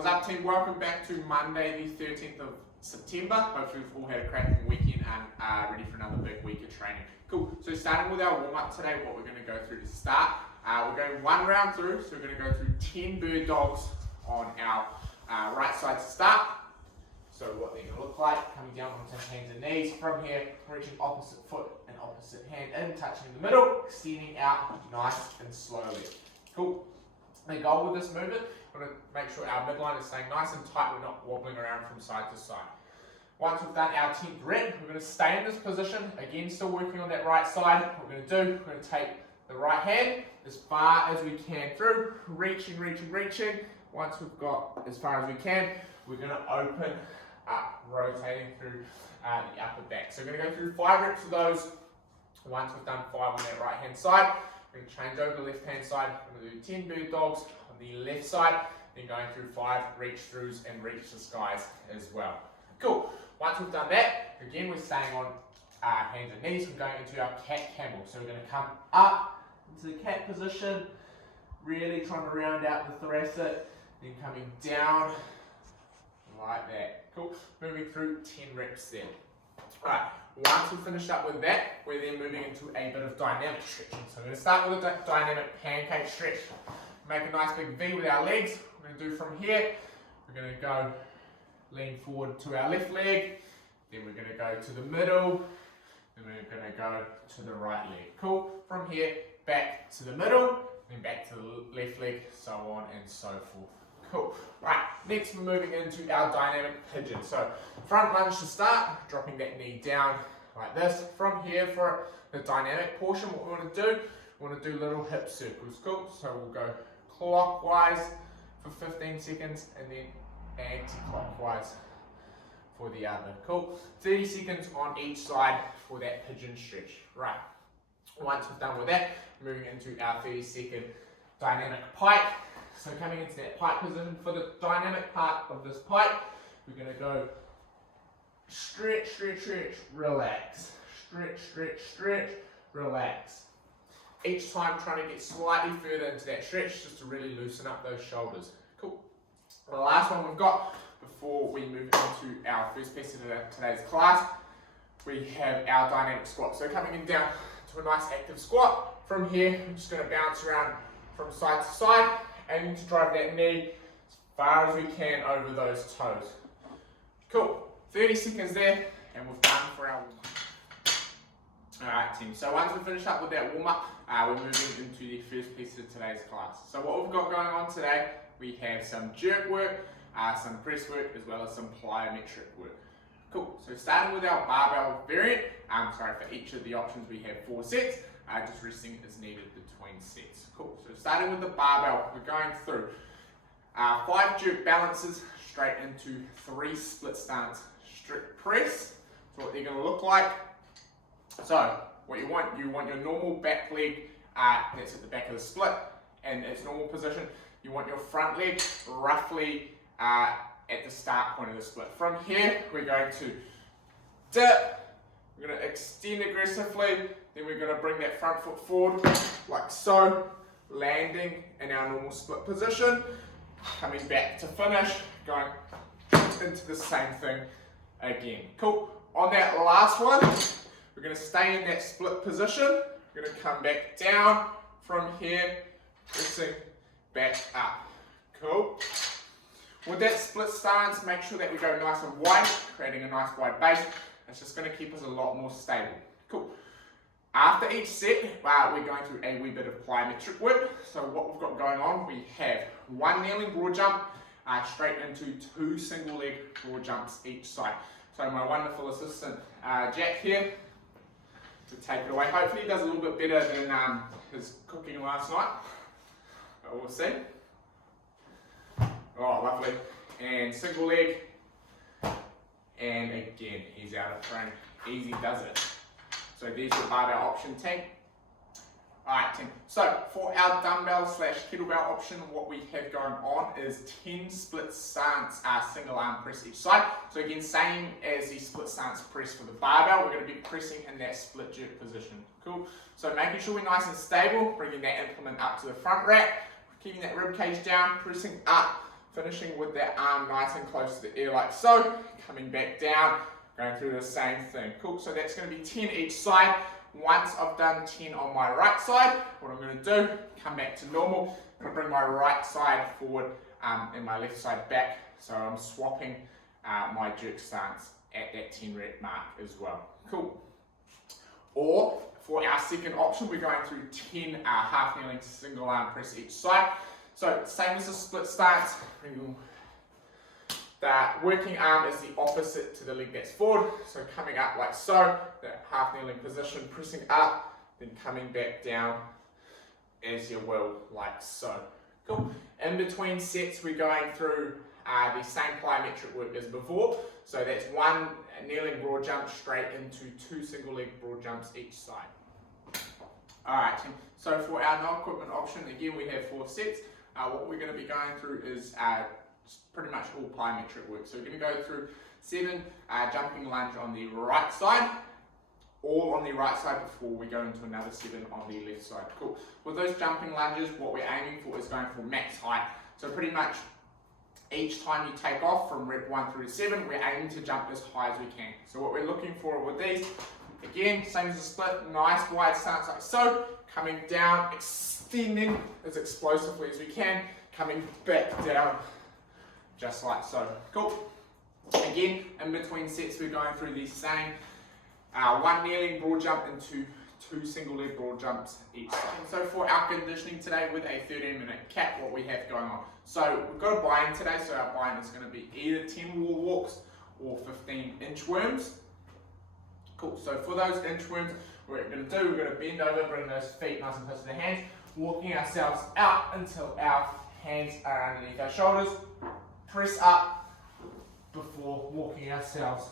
What's up, team? Welcome back to Monday the 13th of September. Hopefully we've all had a cracking weekend and are ready for another big week of training. Cool. So starting with our warm-up today, what we're going to go through to start, we're going one round through, so we're going to go through 10 bird dogs on our right side to start. So what they're going to look like, coming down onto hands and knees. From here, reaching opposite foot and opposite hand in, touching the middle, extending out nice and slowly. Cool. The goal with this movement, we're going to make sure our midline is staying nice and tight, we're not wobbling around from side to side. Once we've done our 10th rep, we're going to stay in this position, again still working on that right side. What we're going to do, we're going to take the right hand as far as we can through, reaching. Once we've got as far as we can, we're going to open up, rotating through the upper back. So we're going to go through 5 reps of those. Once we've done 5 on that right hand side, we're going to change over to the left hand side. We're going to do 10 bird dogs on the left side, then going through 5 reach throughs and reach the skies as well. Cool. Once we've done that, again we're staying on hands and knees. We're going into our cat camel. So we're going to come up into the cat position, really trying to round out the thoracic, then coming down like that. Cool. Moving through 10 reps there. Alright, once we've finished up with that, we're then moving into a bit of dynamic stretching. So we're going to start with a dynamic pancake stretch. Make a nice big V with our legs. We're going to do from here, we're going to go lean forward to our left leg, then we're going to go to the middle, then we're going to go to the right leg. Cool. From here, back to the middle, then back to the left leg, so on and so forth. Cool. Right, next we're moving into our dynamic pigeon. So front lunge to start, dropping that knee down like this. From here for the dynamic portion, what we want to do, we want to do little hip circles. Cool. So we'll go clockwise for 15 seconds and then anti-clockwise for the other. Cool. 30 seconds on each side for that pigeon stretch. Right. Once we're done with that, moving into our 30-second dynamic pike. So coming into that pike position, for the dynamic part of this pike, we're going to go stretch, relax. Stretch, relax. Each time trying to get slightly further into that stretch just to really loosen up those shoulders. Cool. The last one we've got before we move into our first piece of today's class, we have our dynamic squat. So coming in down to a nice active squat. From here, I'm just going to bounce around from side to side, aiming to drive that knee as far as we can over those toes. Cool. 30 seconds there, and we've done for our warm-up. Alright team, so once we finish up with that warm-up, we're moving into the first piece of today's class. So what we've got going on today, we have some jerk work, some press work, as well as some plyometric work. Cool, so starting with our barbell variant, for each of the options we have 4 sets, just resting as needed between sets. Cool, so starting with the barbell, we're going through 5 jerk balances straight into 3 split stance strict press. So what they're going to look like. So what you want your normal back leg that's at the back of the split and its normal position. You want your front leg roughly at the start point of the split. From here, we're going to dip, we're going to extend aggressively, then we're going to bring that front foot forward like so, landing in our normal split position, coming back to finish, going into the same thing again. Cool. On that last one, we're going to stay in that split position, we're going to come back down from here, pressing back up. Cool. With that split stance, make sure that we go nice and wide, creating a nice wide base. It's just going to keep us a lot more stable. Cool. After each set, we're going through a wee bit of plyometric work. So what we've got going on, we have 1 kneeling broad jump, straight into 2 single leg broad jumps each side. So my wonderful assistant, Jack here, to take it away. Hopefully he does a little bit better than his cooking last night. But we'll see. Oh, lovely. And single leg. And again, he's out of frame. Easy does it. So there's your barbell option, team. Alright, team. So for our dumbbell / kettlebell option, what we have going on is 10 split stance single arm press each side. So again, same as the split stance press for the barbell, we're going to be pressing in that split jerk position. Cool. So making sure we're nice and stable, bringing that implement up to the front rack, keeping that rib cage down, pressing up finishing with that arm nice and close to the ear like so, coming back down, going through the same thing. Cool, so that's going to be 10 each side. Once I've done 10 on my right side, what I'm going to do, come back to normal, I'm going to bring my right side forward and my left side back, so I'm swapping my jerk stance at that 10 rep mark as well. Cool. Or for our second option, we're going through 10 half kneeling single arm press each side. So same as the split stance, the working arm is the opposite to the leg that's forward. So coming up like so, that half kneeling position, pressing up, then coming back down as you will, like so. Cool. In between sets, we're going through the same plyometric work as before. So that's one kneeling broad jump straight into 2 single leg broad jumps each side. Alright, so for our no equipment option, again we have 4 sets. What we're going to be going through is pretty much all plyometric work. So we're going to go through 7 jumping lunge on the right side, all on the right side before we go into another 7 on the left side. Cool. With those jumping lunges, what we're aiming for is going for max height. So pretty much each time you take off from rep 1 through to 7, we're aiming to jump as high as we can. So what we're looking for with these, again, same as the split, nice wide stance like so, coming down, extending as explosively as we can, coming back down just like so. Cool. Again, in between sets, we're going through the same one kneeling broad jump into 2 single leg broad jumps each side. So for our conditioning today with a 13-minute cat, what we have going on. So we've got a buy-in today, so our buy-in is going to be either 10 wall walks or 15 inchworms. Cool, so for those inchworms, what we're going to do, we're going to bend over, bring those feet nice and close to the hands, walking ourselves out until our hands are underneath our shoulders, press up before walking ourselves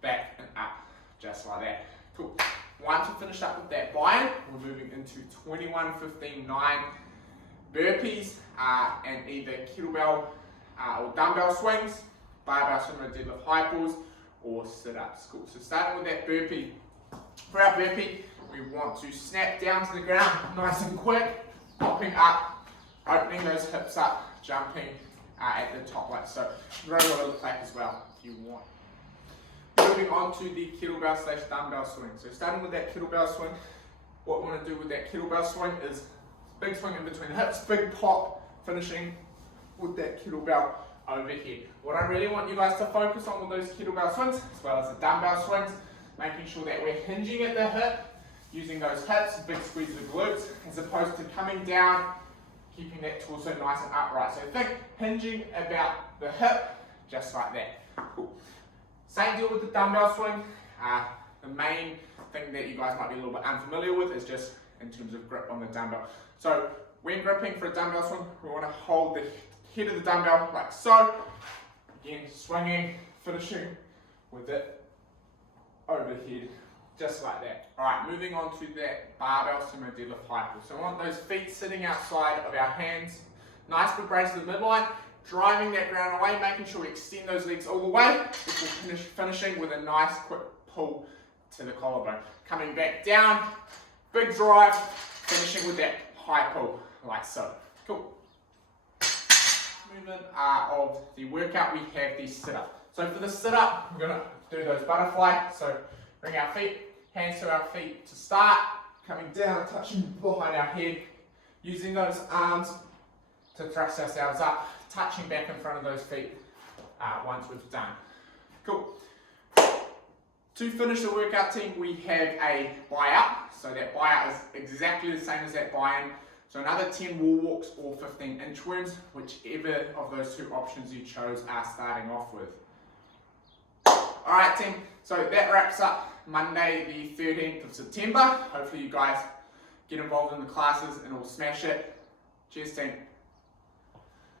back and up, just like that. Cool. Once we finish up with that buy-in, we're moving into 21, 15, 9 burpees and either kettlebell or dumbbell swings, barbell swing, deadlift high pulls, or sit-ups. Cool. So starting with that burpee. For our burpee, we want to snap down to the ground nice and quick, popping up, opening those hips up, jumping at the top like so. Roll what it looks like as well if you want. Moving on to the kettlebell / dumbbell swing. So starting with that kettlebell swing, what we want to do with that kettlebell swing is big swing in between the hips, big pop, finishing with that kettlebell overhead. What I really want you guys to focus on with those kettlebell swings, as well as the dumbbell swings, making sure that we're hinging at the hip, using those hips, big squeeze of the glutes, as opposed to coming down, keeping that torso nice and upright. So think hinging about the hip, just like that. Cool. Same deal with the dumbbell swing. The main thing that you guys might be a little bit unfamiliar with is just in terms of grip on the dumbbell. So when gripping for a dumbbell swing, we want to hold the head of the dumbbell like so. Again, swinging, finishing with it overhead, just like that. Alright, moving on to that barbell sumo deadlift high pull. So I want those feet sitting outside of our hands, nice big brace to the midline, driving that ground away, making sure we extend those legs all the way before finishing with a nice quick pull to the collarbone. Coming back down, big drive, finishing with that high pull, like so. Cool. Movement of the workout, we have the sit-up. So for the sit-up, we're going to do those butterfly. So bring our feet, hands to our feet to start, coming down, touching behind our head, using those arms to thrust ourselves up, touching back in front of those feet once we've done. Cool. To finish the workout, team, we have a buy-up. So that buy-up is exactly the same as that buy-in. So another 10 wall walks or 15 inchworms, whichever of those 2 options you chose are starting off with. Alright team, so that wraps up Monday the 13th of September. Hopefully you guys get involved in the classes and all smash it. Cheers team.